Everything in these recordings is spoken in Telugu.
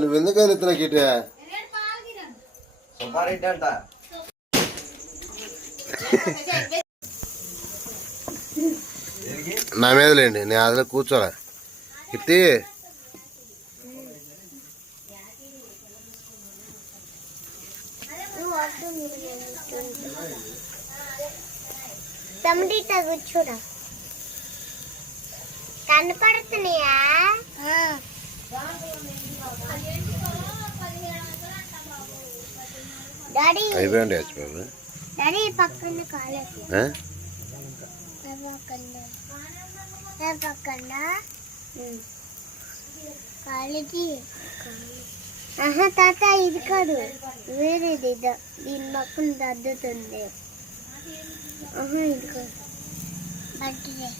నువ్వు ఎందుకు ఎత్తున్నా గిట్ట సుబ్బారెడ్డి నా మీద లేండి నేను అదిలో కూర్చోరా ఇట్టి కూర్చోరా? కనపడుతున్నాయా డాడీ. అయిపోయండి యశ్ బాబు? డాడీ పక్కన కాలేదు ఆ? పక్కన పక్కన కాలేజీ ఆహా తాత ఇది కాదు. వేరేది ద- దీని పక్కన దద్దుతుంది ఆహా ఇది కాదు. బర్త్డే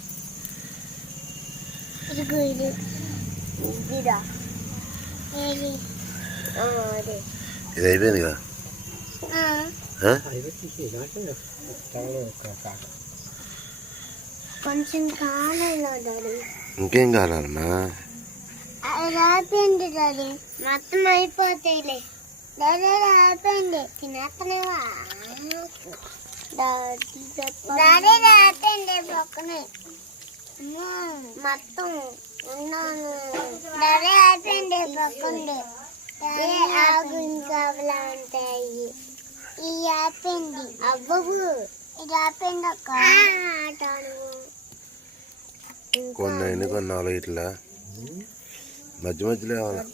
ఇదిగో ఇది ఇదిరా ఇది అయిపోయింది కదా? కొంచెం డాడీ ఇంకేం కావాలమ్మా రాపిండి డాడీ మొత్తం అయిపోతాయిలే డాడీ రాపిండి తినేస్తున్నావా డాడీ రాపిండి పక్కనే మొత్తం ఉన్నాను. ఏ ఆగు ఉంటాయి ఈ ఆపిండి. అవ్వవు ఇది ఆపిండి అక్క. కొన్ని అయినా కొన్ని నాలుగు ఇట్లా. మధ్య మధ్యలో కావాలి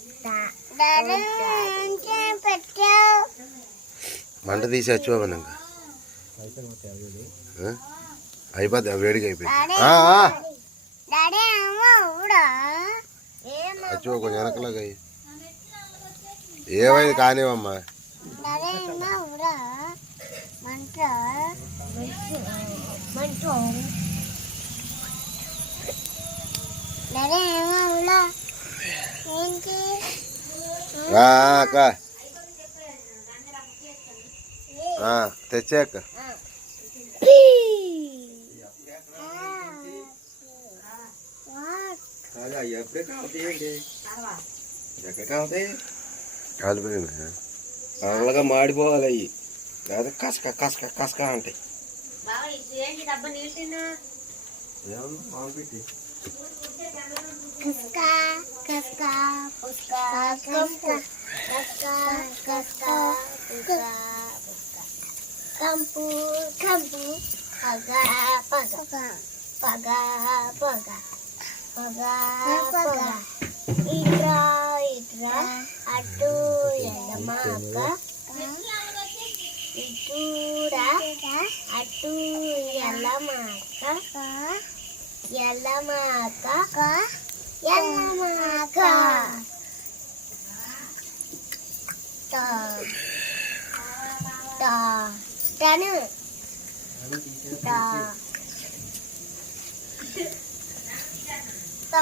మంట తీసి వచ్చిపోవాలి ఇంకా ఆ? అయిపోద్ది వేడిగా అయిపోయింది. అచ్చు కొంచెం వెనకలాగా ఏమైంది కానివమ్మా అక్క. తెచ్చాక आजा ये बेटा देंगे ये बेटा होते काल पे में है అలాగా మాడిపోవాలి అవి అదే కసక కసక కసక అంటాయి కంపు కంపు పగ పగ పగ పగ పగ పగ ఇట్రా ఇట్రా అటు ఎడమాక ఇటురా అటు ఎల్లమాక ఎల్లమాక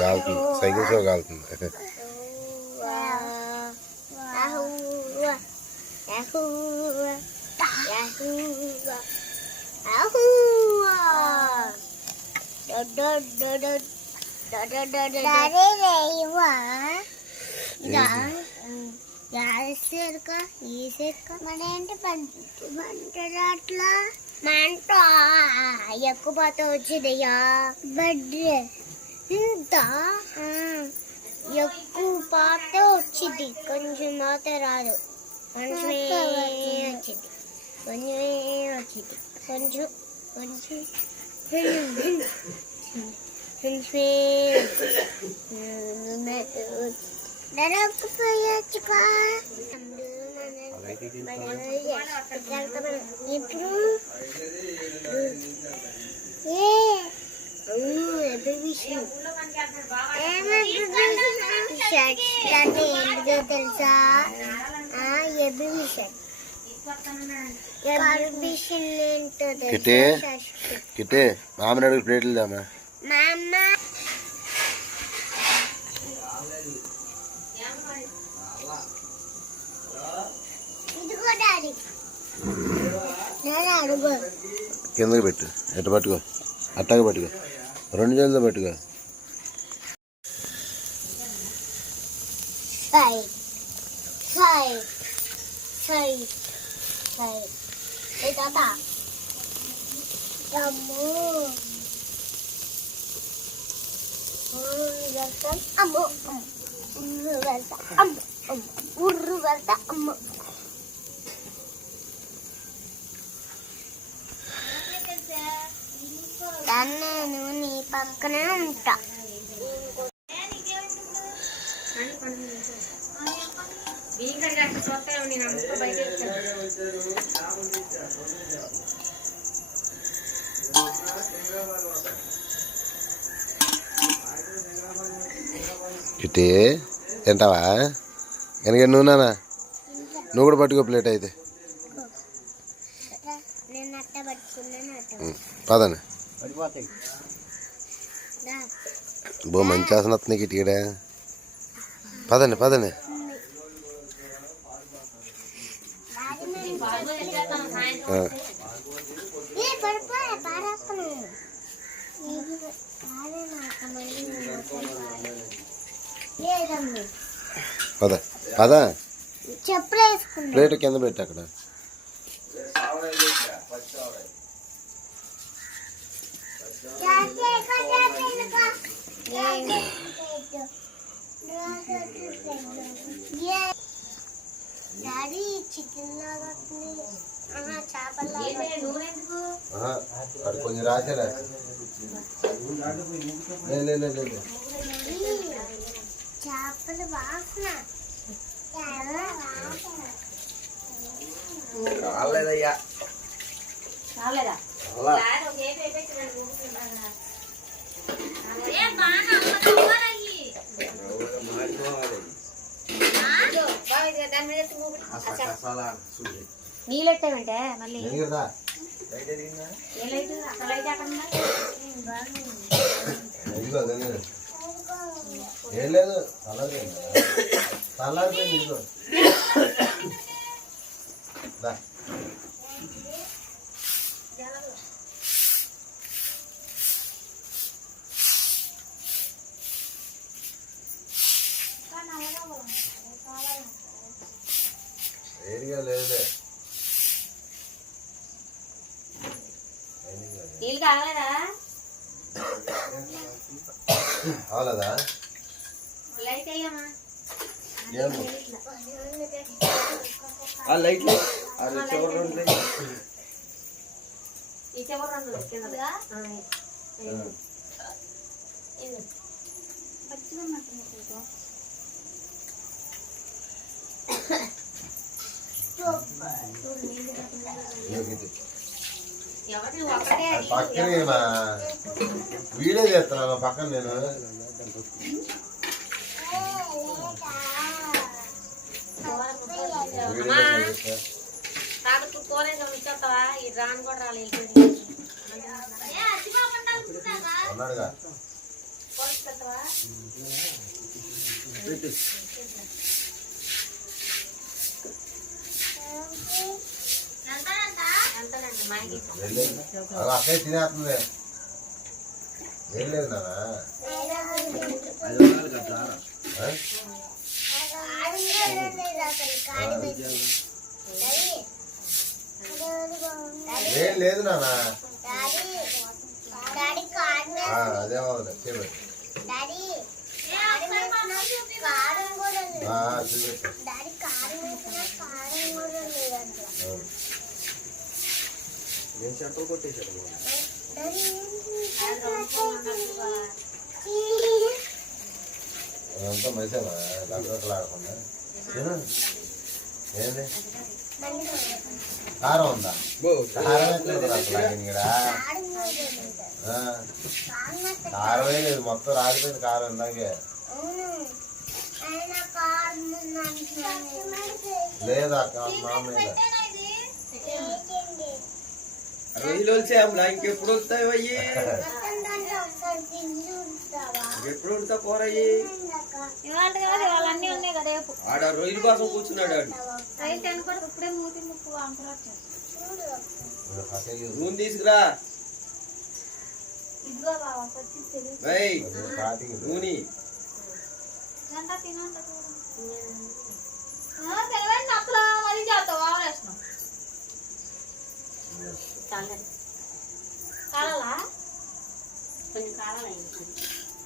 Kaldı. Saygı çok altın. Yahoo! Yahoo! Yahoo! Yahoo! Dari lewa. Ya. Ya serka, ఈ serka. మన ఏంటి పంటలు అట్లా మంట ఎక్కువ పాత వచ్చిందయ్యా బర్త్డే ఇంత ఎక్కువ పాత వచ్చింది కొంచెం మాత రాదు కొంచెమే వచ్చింది కొంచెమే వచ్చింది కొంచెం కొంచెం ఇప్పుడు షర్ట్ అంటే ఏంటిదో తెలుసా ఎబిషన్ ఎబిషన్ ఏంటో తెలుసా కిటే కిటే మామిడి ప్లేట్లు దామా మా అమ్మ కిందకి పెట్టు ఎటు పట్టుకో అట్టాగా పట్టుకో రెండు చేతులతో పట్టుకో. Five. వెళ్తాం అమ్ము ఊరు వెళ్తా అమ్ము వెళ్తా నేను నీ పక్కనే ఉంటా కిట్టే తింటావా? కనుక నువ్వు నానా నువ్వు కూడా పట్టుకో ప్లేట్ అయితే. దా. బో మంచి ఆసన వస్తుంది కిటికీడా పదండి పదండి. డాడీ పద. పద. ప్లేట్ కింద పెట్టు అక్కడ. కొంచెం రాసేరా లే, లే, లే, లే, లే. చేపల రాలేదయ్యా. రాలేదా? అలా మాడిపోవాలి అసలు కసాలా చూడు. నీళ్ళు ఎట్టామంటే మళ్ళీ? ఏ లైట్ అక్కడ లైట్ అక్కడ. ఏం లేదు చల్లది చల్లది ఇదిగో దా. వేడిగా లేదులే. నీళ్ళు అయ్యమ్మా ఏమో ఆ లైట్లు అది చివరి రెండు లైట్లు. ఈ చివరి రెండు కింద. ఆ, ఇవి. ఇవి. పచ్చిగా ఉన్నట్టుంది చూడు. ఇదిగో ఇది. ఎవరు నువ్వు ఒక్కటే అది పక్కనే మా వీడియో చేస్తున్నాను పక్కన నేను వీడియో చేస్తా. కాబట్టి కూర ఇచ్చేస్తావా? ఈ రాను కూడా రాలేదు అక్కడే తినేస్తుంది. ఏం లేదు నాన్న. ఐదు వందలు ఆ? ఏం లేదు నాన్న. అదే అవ్వదు చెప్పు. అవును. నేను చెప్పలు కొట్టేశాను అదంతా ఆడకుండా ఏంది కారం ఉందా కారం కారమే లేదు మొత్తం రాలిపోయింది కారం ఇందాకే. లేదు అక్క రొయ్యలు వచ్చాములా ఇంకెప్పుడు వస్తాయి అయ్యి? ఎప్పుడు ఉంటా ఇందాక ఇవాళ కాదు ఇవాళ అన్నీ ఉన్నాయి కదా రేపు. ఆడ రొయ్యల కోసం కూర్చున్నాడు ఆడు. ఇప్పుడే మూతి ముక్కు నూనె తీసుకురా. ఇదిగో బాబా వచ్చి. నూనె. తినంత